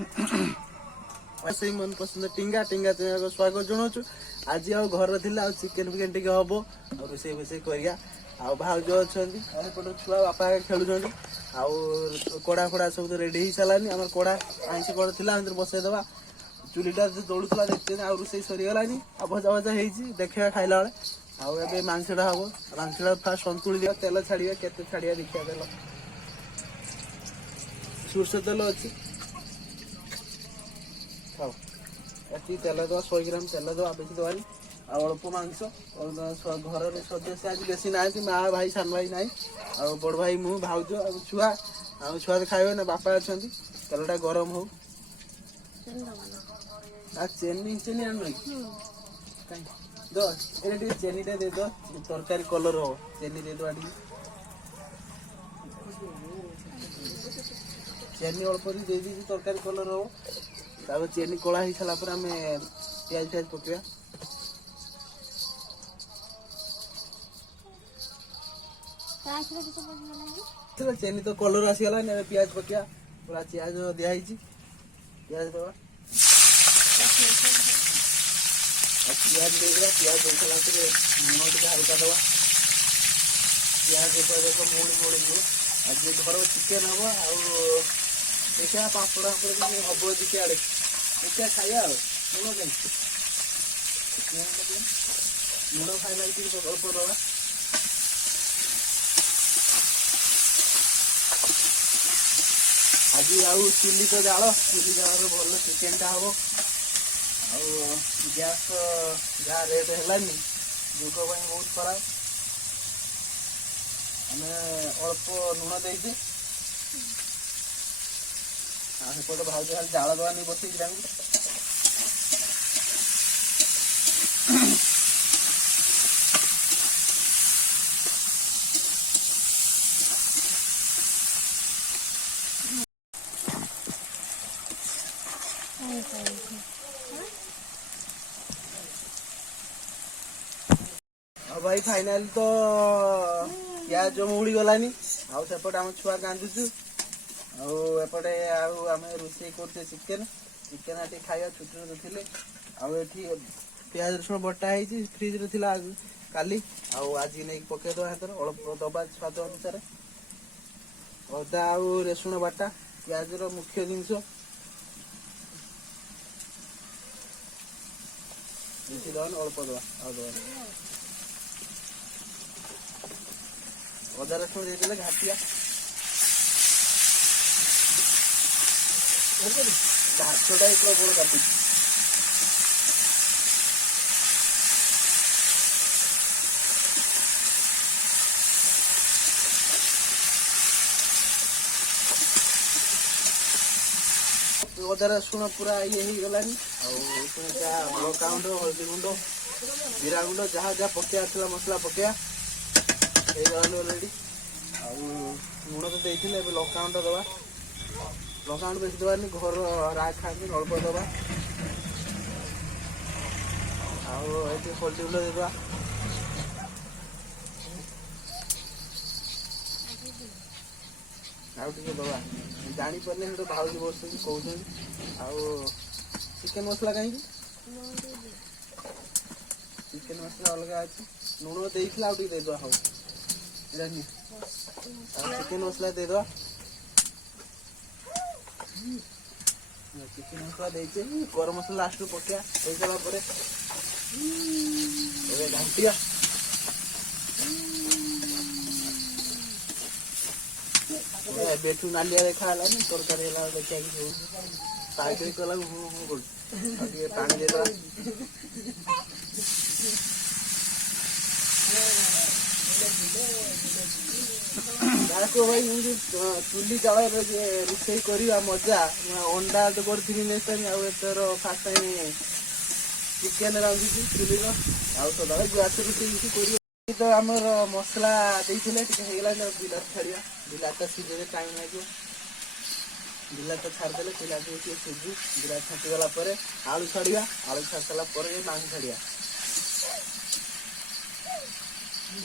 से मन पसंद टिंगा टिंगा स्वागत जनाऊँ आज आ घर थिला चिकेन फिकेन टे हम और रोसे फोसे करिया आ भाउज अच्छा छुआ बापा खेलुं कड़ा फड़ा सब रेडी हो सारानी आम कड़ा आईस कड़ा बसईदे चुलीटा जलूला देखते आ रोसे सरीगलानी आ भजा भजा हो देखा खाइला बेले आए मांसटा हम मांसटा फास्ट सतुली दिया तेल छाड़िया केते छाड़िया देखिया तेल सोरष तेल अच्छी एति तेल दवा 100 ग्राम तेल दवा बेसी दवानी अल्प मांस घर सदस्य आज बेसी ना माँ भाई सान भाई ना बड़ भाई मु भाउज छुआ छुआ तो खाइबे ना बापा अच्छा तेलटा गरम हो चेनी चेनी आन दो ये चेनी टे दे दो तरकारी कलर हो चेनी दे दो चेनी अल्प दे दी तरकारी कलर हो चेनी कला हो सारा आम प्याज फ्याज पकड़ा चेनी तो कलर आसीगला प्याज पकड़ा पूरा प्याज दिखाई प्याज दवा प्याज देगा प्याज दे सारा लुण टे हल्का दवा प्याज देख मुड़ी मुड़ी जो आज घर चिकेन हम देखा पापड़ हम देखिए आड़े देखा खाया लुण कहीं लुण खाइला अल्प दवा आज आउ चुली तो जाल चुली जाल भल चिकेन टा हम गैस जहाँ रेट है जुग बहुत खराब आम अल्प लुण देचे सेपटे भाज खाली जाल दवा नहीं बसई भाई फाइनाल तो प्याज मुड़ी गलानी आउट आम छुआ कांदुचु आउपटे आम रोसे करते चिकेन चिकेन आटे खाया छुट्टी थे आठी प्याज रसुण बटा है फ्रिज रे थिला काली आज नहीं पकईद हाथ अल्प दबा स्वाद अनुसार अदा आउ रसुण बाटा प्याज मुख्य जिनस बेसी दवा अल्प दवा आ दवा अदा रसुण देदेले घाटिया घाटटा प्रबल काटुची अदा रसुण पूरा ये हो गलानी लंकागुंड हल्दी गुंड जीरा गुंड जहाँ जहाँ पकड़ा मसला पकड़ा रेडी लुण तो देते लंकागुंड दवा लंकागुंड बेसी दबानी घर राग खाते अल्प दवा आल्दी गुंड देवा आगे दवा जापारे भाज बस कौन चिकेन मसला कहीं चिकेन मसला अलग अच्छी लुण देते देदवा हाँ चिकेन मसला देदवा चिकेन मसला देचे गरम मसला लास्ट पकड़ा हो सारापर घाटिया बेठू नालिया देखा तरकारी देखा साइड कला पानी देदवा भाई चुली जाल रोसे करवा मजा अंडा तो करी नेक्स्ट टाइम आर फास्ट टाइम चिकेन रांधुची चुली सदा गैस रोसे तो आमर मसला देते बिलात छाड़िया बिलात सीझे टाइम लगे बिलात छाड़देले बिलात सीझु बिलात छाटिगला आलू छाड़िया आलू छाड़ सारा मांस छाड़िया आज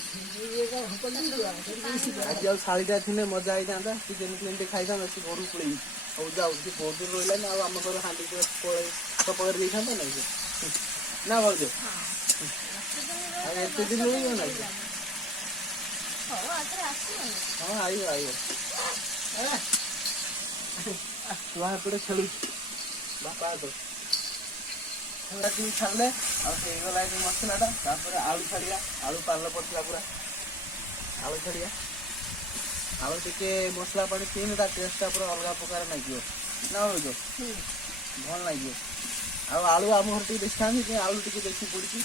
आउ शाढ़ीटा थी मजा आई था चिकेन फिकेन टे खाई था घर पड़े ଆଉ ଯାଉଛି ବହୁତ ଦୂର ରହିଲାନି ଆଉ ଆମ ଘର ହାଣ୍ଡି ପକେଇ ଦେଇଥାନ୍ତା ନାଇଁ କି ନା ଭାଉଜ ଆଉ ଏତେ ଦିନ ରହିବ ନାଇଁ ହଁ ଆଇବ ଆଇବ ଛୁଆ ଏପଟେ ଖେଳୁଛି ବାପା ଟିକେ ଛାଡ଼ିଲେ ଆଉ ହେଇଗଲା ଏ ମସଲାଟା ତାପରେ ଆଳୁ ଛାଡ଼ିବା ଆଳୁ ପାଲ ପଡ଼ିଥିଲା ପୁରା ଆଳୁ ଛାଡ଼ିବା ଆଳୁ ଟିକେ ମସଲା ପାଣି ପିଇଲେ ତା ଟେଷ୍ଟଟା ପୁରା ଅଲଗା ପ୍ରକାର ଲାଗିବ ନା ଭାଉଜ ଭଲ ଲାଗିବ ଆଉ ଆଳୁ ଆମ ଘରେ ଟିକେ ବେଶୀ ଖାଆନ୍ତି ଆଳୁ ଟିକେ ବେଶୀ ପଡ଼ିଛି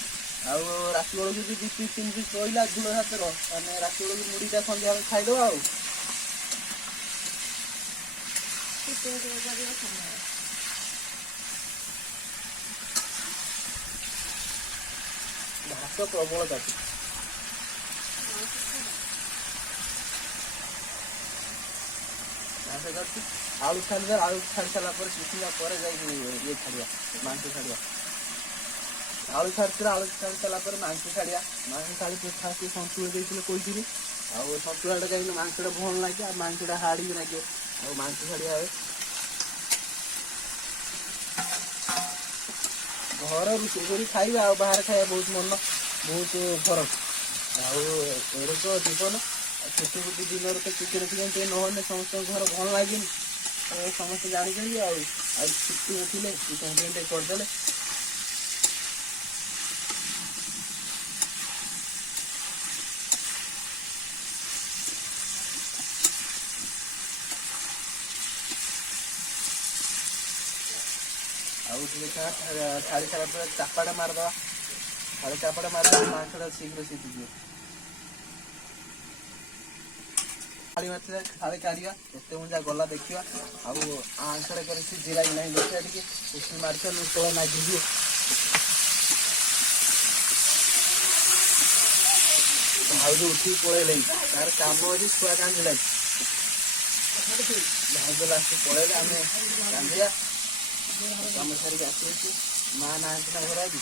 ଆଉ ରାତି ବେଳକୁ ଯଦି 2 ପିସ୍ 3 ପିସ୍ ରହିଲା ଝୁଳ ହାତର ମାନେ ରାତି ବେଳକୁ ମୁଢ଼ିଟା ସନ୍ଧ୍ୟାବେଳେ ଖାଇଦେବା ଆଉ ଘାସ ପ୍ରବଳ କାଟୁ आलू छाड़ी आलू छाड़ी सारा किसिला जाइए छाड़िया मांस छाड़िया आलू छाड़ी आलू छाड़ी सारा मांस छाड़िया मांस छाड़ी फास्ट सतुला देते कही आउ सतुलाटा कहीं मांसटा भल लगे मांसटा हाड़ी भी लगे और मांस छाड़िया घर रोषे खाଇବା ଆଉ ବାହାରେ ଖାଇବା ବହୁତ ମନ ବହୁତ ଫରକ ଆଉ ଏର ତ ଜୀବନ ଛୁଟି ଫୁଟି ଦିନରେ ତ ଚିକେନ ଫିକେନ ଟିକେ ନହେଲେ ସମସ୍ତଙ୍କ ଘର ଭଲ ଲାଗେନି ସମସ୍ତେ ଜାଣିଛନ୍ତି ଆଉ ଛୁଟି ଥିଲେ ଚିକେନ ଫିକେନ ଟିକେ କରିଦେଲେ ଆଉ ଟିକେ ଛାଡ଼ି ସାରା ପରେ ଚାପାଟା ମାରିଦେବା ଛାଡ଼ି ଚାପାଟା ମାରିଦେବା ମାଂସଟା ଶୀଘ୍ର ସିଝିଯିବ ଛାଡ଼ି ମାରିଥିଲେ ଛାଡ଼ି କାଢ଼ିବା କେତେ ମଜା ଗଲା ଦେଖିବା ଆଉ ଆଂସଟା କରି ସିଝିଲା କି ନାହିଁ ଦେଖିବା ଟିକେ ଉଷୁମ ମାରିଥିବା ତଳେ ନାଗିଯିବ ଭାଉଜ ଉଠିକି ପଳେଇଲେଣି ତାର କାମ ଅଛି ଛୁଆ କାନ୍ଦିଲାଣି ଭାଉଜ ଲାଷ୍ଟ ପଳେଇଲେ ଆମେ କାନ୍ଦିବା କାମ ସାରିକି ଆସିଛି ମା ନାହାନ୍ତି ନା ଘରେ ଆଜି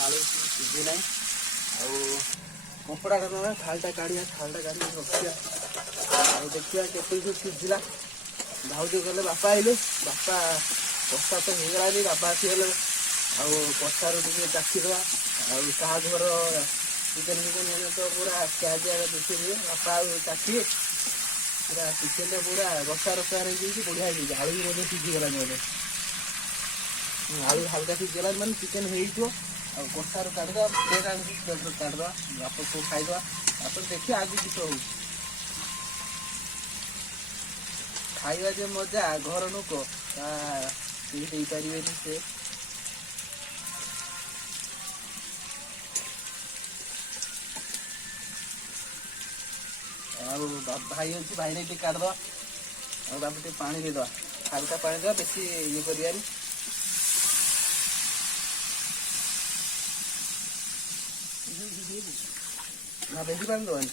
आलू सीझी ना कपड़ा ना थालटा काढ़िया थालटा काढ़ी रखिया देखिया के सीझला भाउज गले बापा आइले बापा कषा तो होगलानी बापा आसीगले कषार टे चाखीदा क्या घर चिकेन फिकेन तो पूरा प्याजिया देखी बापा चाखिए पूरा चिकेन पूरा रसा रसा बढ़िया आलू भी मजे सीझीगलानी आलू हल्का सीझीगला मैंने चिकेन हो कषार काढ़दा काढ़दा बाप को खाईदा देखिए आज किस हो खाइबा जे मजा घर लोक दे पारे से भाई अच्छी भाई ने काटद बाप पानी देद हल्का पानी देवा बेसी ये कर ना बेसी पानी दबानी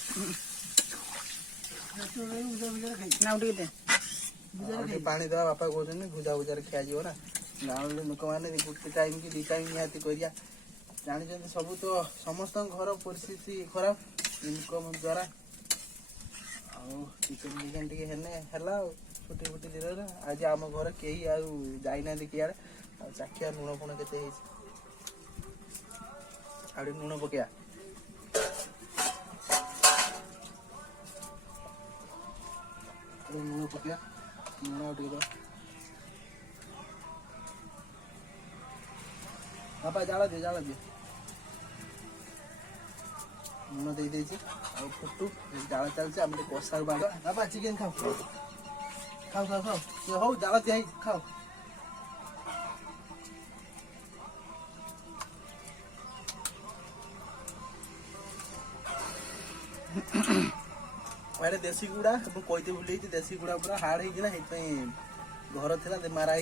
पानी देवा बापा कहते भुजा भुजार खिया ना गाँव लोक मैंने गोटे टाइम कि 2 टाइम निहाती करिया जानी सब तो समस्त घर परिस्थिति खराब इनकम द्वारा चिकेन फिकेन टे छुट्टी फुटी दिन आज आम घर कहीं जाना किए चाखिया लुण फुण के लुण पकया लुण पकया लुण बापा जाला दिए लुण दे फुटू जाला चलছে আমি কষার বাবা বাবা চিকেন খাও খাও খাও খাও হও जाला দিই খাও अरे देसी गुड़ा कहते भूल देसी गुड़ा पूरा हार्ड होना घर था मारा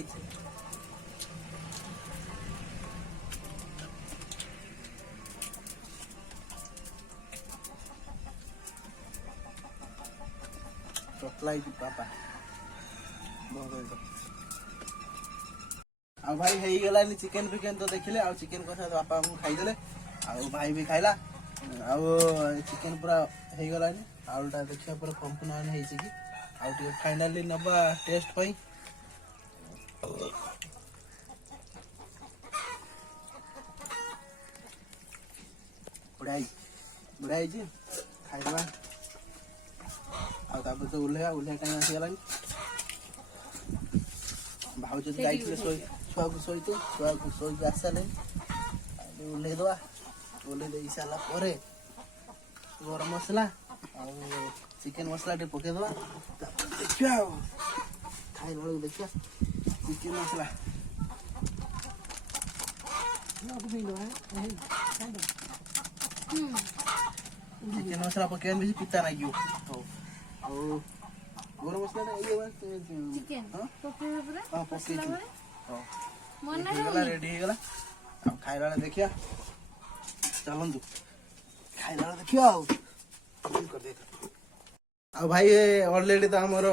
पतला पापा ଆଉ ଭାଇ ହେଇଗଲାନି ଚିକେନ ଫିକେନ ତ ଦେଖିଲେ ଆଉ ଚିକେନ କଥା ବାପା ଆମକୁ ଖାଇଦେଲେ ଆଉ ଭାଇ ବି ଖାଇଲା ଆଉ ଚିକେନ ପୁରା ହେଇଗଲାନି ଆଳୁଟା ଦେଖିବା ପୁରା ସମ୍ପୂର୍ଣ୍ଣ ହେଇଛି କି ଆଉ ଟିକେ ଫାଇନାଲି ନବା ଟେଷ୍ଟ ପାଇଁ ବୁଢା ହେଇଛି ଖାଇଦବା ଆଉ ତାପରେ ତ ଓହ୍ଲେଇବା ଟାଇମ୍ ଆସିଗଲାଣି ଭାଉଜ ଯାଇଥିଲେ ଛୁଆକୁ ଶୋଇକି ଆସିସାରିଲେଣି ଓହ୍ଲେଇଦବା ଓହ୍ଲେଇ ଦେଇ ସାରିଲା ପରେ ଗରମ ମସଲା ଆଉ ଚିକେନ ମସଲା ଟିକେ ପକେଇଦବା ତାପରେ ଦେଖିବା ଆଉ ଖାଇଲା ବେଳକୁ ଦେଖିବା ଚିକେନ ମସଲା ଚିକେନ ମସଲା ପକେଇବା ବେଶୀ ପିତା ଲାଗିବ ହଉ ଆଉ ଗରମ ମସଲା ରେଡି ହେଇଗଲା ଆଉ ଖାଇଲା ବେଳେ ଦେଖିବା ଚାଲନ୍ତୁ ଖାଇଲା ବେଳେ ଦେଖିବା ଆଉ ଭାଇ ଅଲରେଡି ତ ଆମର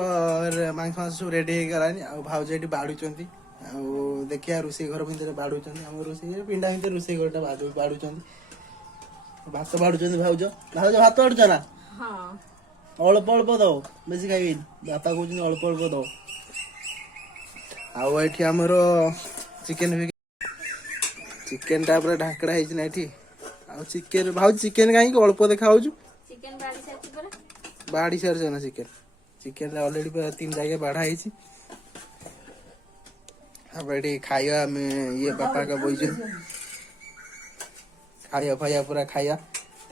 ମାଂସ ସବୁ ରେଡି ହେଇଗଲାଣି ଆଉ ଭାଉଜ ଏଠି ବାଢୁଛନ୍ତି ଆଉ ଦେଖିବା ରୋଷେଇ ଘର ଭିତରେ ବାଢୁଛନ୍ତି ଆମ ରୋଷେଇ ପିଣ୍ଡା ଭିତରେ ରୋଷେଇ ଘରଟା ବାଢୁଛନ୍ତି ଭାତ ବାଢୁଛନ୍ତି ଭାଉଜ ଭାତ ବାଢୁଛ ନା ଅଳ୍ପ ଅଳ୍ପ ଦବ ବେଶୀ ଖାଇବେନି ବାପା କହୁଛନ୍ତି ଅଳ୍ପ ଅଳ୍ପ ଦବ ଆଉ ଏଠି ଆମର ଚିକେନ ଟା ପୁରା ଢାଙ୍କଡା ହେଇଛି ନା ଏଠି ଆଉ ଚିକେନ ଭାଉଜ ଚିକେନ କାହିଁକି ଅଳ୍ପ ଦେଖା ହଉଛୁ ବାଢି ସାରିଛ ନା ଚିକେନ ଅଲରେଡି ପୁରା 3 ଜାଗା ବାଢା ହେଇଛି ତାପରେ ଏଠି ଖାଇବା ଆମେ ବାପା ବଇଛନ୍ତି ଖାଇବା ପୁରା ଖାଇବା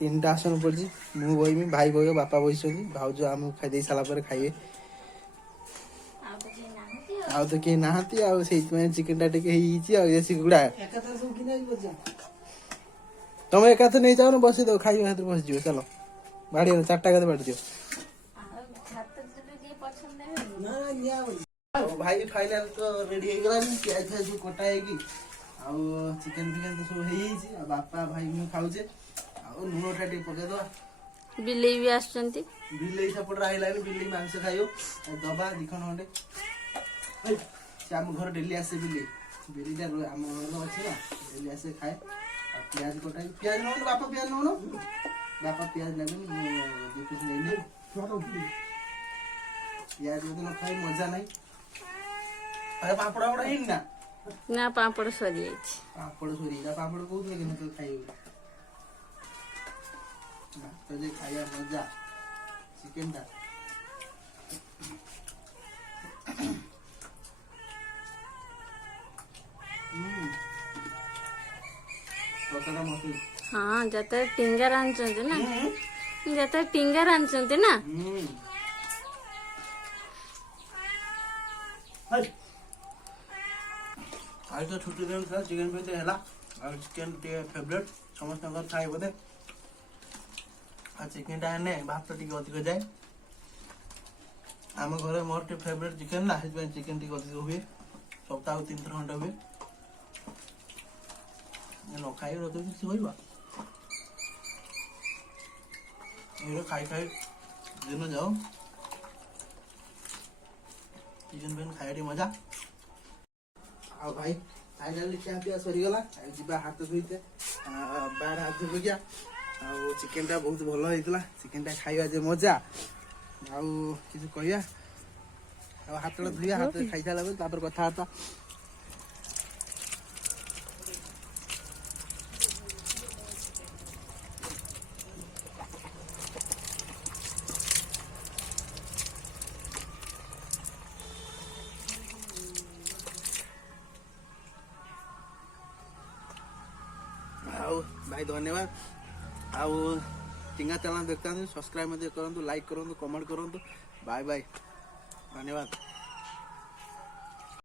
3ଟା ଆସନ ପଡିଛି ମୁଁ ବଇବି ଭାଇ ବଇବ ବାପା ବଇଛନ୍ତି ଭାଉଜ ଆମକୁ ଖାଇ ଦେଇ ସାରିଲା ପରେ ଖାଇବେ ଆଉ ତ କେହି ନାହାନ୍ତି ଆଉ ସେଇଥିପାଇଁ ଚିକେନ ଟା ଟିକେ ହେଇଯାଇଛି ଆଉ ଦେଶୀ ଗୁଡା ତମେ ଏକାଥରେ ନେଇ ଯାଉନ ବସି ଦବ ଖାଇବା ହାତରେ ବସିଯିବ ଚାଲ ବାଢିବ 4ଟା କେତେ ବାଢିଯିବ ଭାଇ ଫାଇନାଲ ତ ରେଡି ହେଇଗଲାନି ପିଆଜ ସବୁ କଟା ହେଇକି ଆଉ ଚିକେନ ଫିକେନ ତ ସବୁ ହେଇଯାଇଛି ଆଉ ବାପା ଭାଇ ମୁଁ ଖାଉଛେ ଆଉ ଲୁଣ ଟା ଟିକେ ପକେଇଦବା ବିଲେଇ ବି ଆସୁଛନ୍ତି ବିଲେଇ ସେପଟରେ ଆଇଲାନି ବିଲେଇ ମାଂସ ଖାଇବ ଦବା 2 ଖଣ୍ଡ ସେ ଆମ ଘର ଡେଲି ଆସେ ବିଲେଇଟା ଆମ ଘର ଅଛି ନା ଡେଲି ଆସେ ଖାଏ ଆଉ ପିଆଜ କଟା ପିଆଜ ନଉନ ବାପା ପିଆଜ ନଉନ ବାପା ପିଆଜ ନେବେନି ମୁଁ 2 ପିସ୍ ନେଇନି ପିଆଜ ଯଦି ନ ଖାଇ ମଜା ନାହିଁ ପାମ୍ପଡ଼ ହେଇନି ନା ପାମ୍ପଡ଼ ସରିଯାଇଛି ପାମ୍ପଡ଼ କହୁଥିଲେ କିନ୍ତୁ ଖାଇବ ଭାତ ଯେ ଖାଇବା ମଜା ଚିକେନ ଟା ହଁ ଯେତେବେଳେ ଟିଙ୍ଗା ରାନ୍ଧୁଛନ୍ତି ନା ଯେତେବେଳେ ଟିଙ୍ଗା ରାନ୍ଧୁଛନ୍ତି ନା आज तो छुट्टी दिन था चिकेन भी है चिकेन फेवरेट समस्त खाए बोधे चिकेन टा है भात टी अधिक जाए आम घर मोर फेवरेट चिकेन ना चिकेन टी अधिक हुए सप्ताह 3 थर खंडे हुए न खाई रोज किसी खाई खाई दिन जाओ चिकेन फेन खाई मजा आ भाई फाइनली क्या पिया सरीगला जीवा हाथ धोते बाहर हाथ धोइया चिकेन टा बहुत भल होता चिकेन टा खाइबा जे मजा आउ किसी कहया हाथ धोइया हाथ खाई सारा बेले कथबार्ता भाई धन्यवाद आउ टिंगा चैनल देखता सब्सक्राइब करूँ लाइक करूँ कमेंट करूँ बाय बाय धन्यवाद।